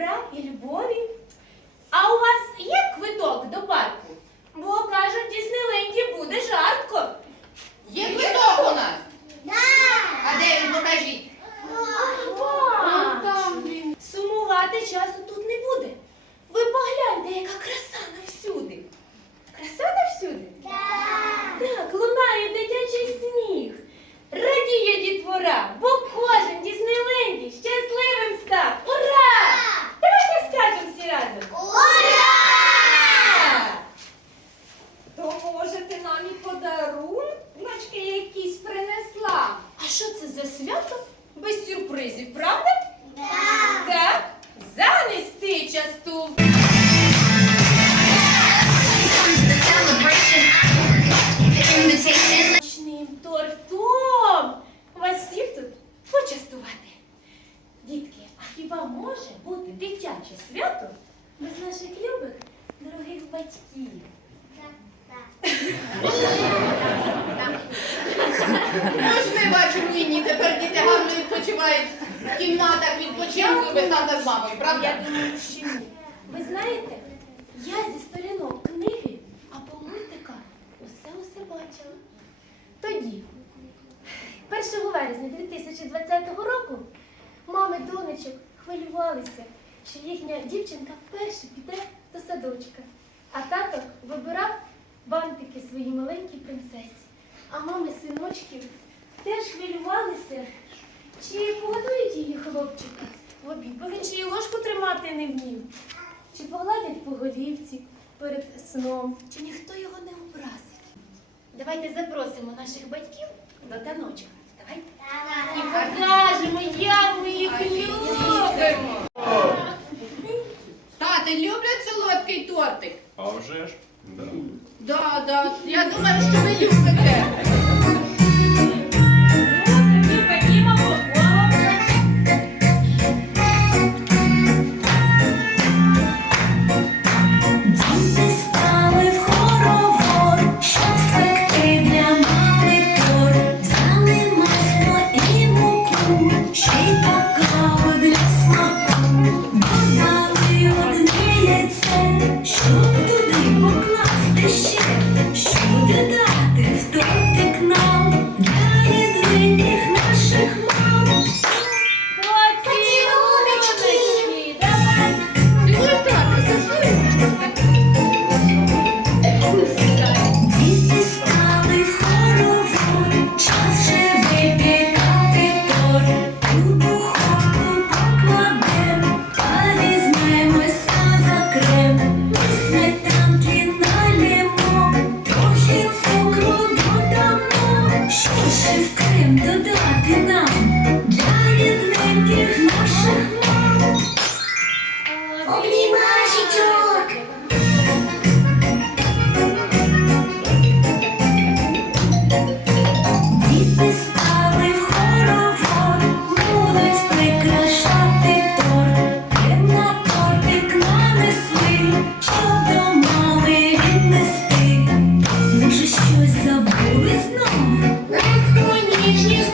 добра і любові. А у вас є квиток до парку? Бо кажуть, Діснейленді буде жарко. Є квиток у нас? Да. А де він покажіть? Сумувати часу за свято без сюрпризів, правда? Так. Так. Занести часту. Нічним тортом. Вас всіх тут почастувати. Дітки, а хіба може бути дитяче свято без наших любих, дорогих батьків? Так, так. ми бачимо війні, тепер діти гарно відпочивають в кімнатах відпочинку без тата з мамою, правда? Я думаю, що ні. Ви знаєте, я зі сторінок книги або мультика усе усе бачила. Тоді, 1 вересня 2020 року, мами донечок хвилювалися, що їхня дівчинка вперше піде до садочка. А тато вибирав бантики своїй маленькій принцесі. А мами синочків теж хвилювалися, чи погодують її хлопчика в обід, бо він ще й ложку тримати не вмів. Чи погладять по голівці перед сном, чи ніхто його не образить. Давайте запросимо наших батьків до таночка. Давайте. І покажемо, як ми їх любимо. Тати люблять солодкий тортик? А вже ж? Да. Да, да. Я думаю, що ви любите. Обнімашечок. Діти стали в хоровод, будуть прикрашати торт, на тортик нанесли, що до мами віднести. Може щось забули знову. Нас ніжні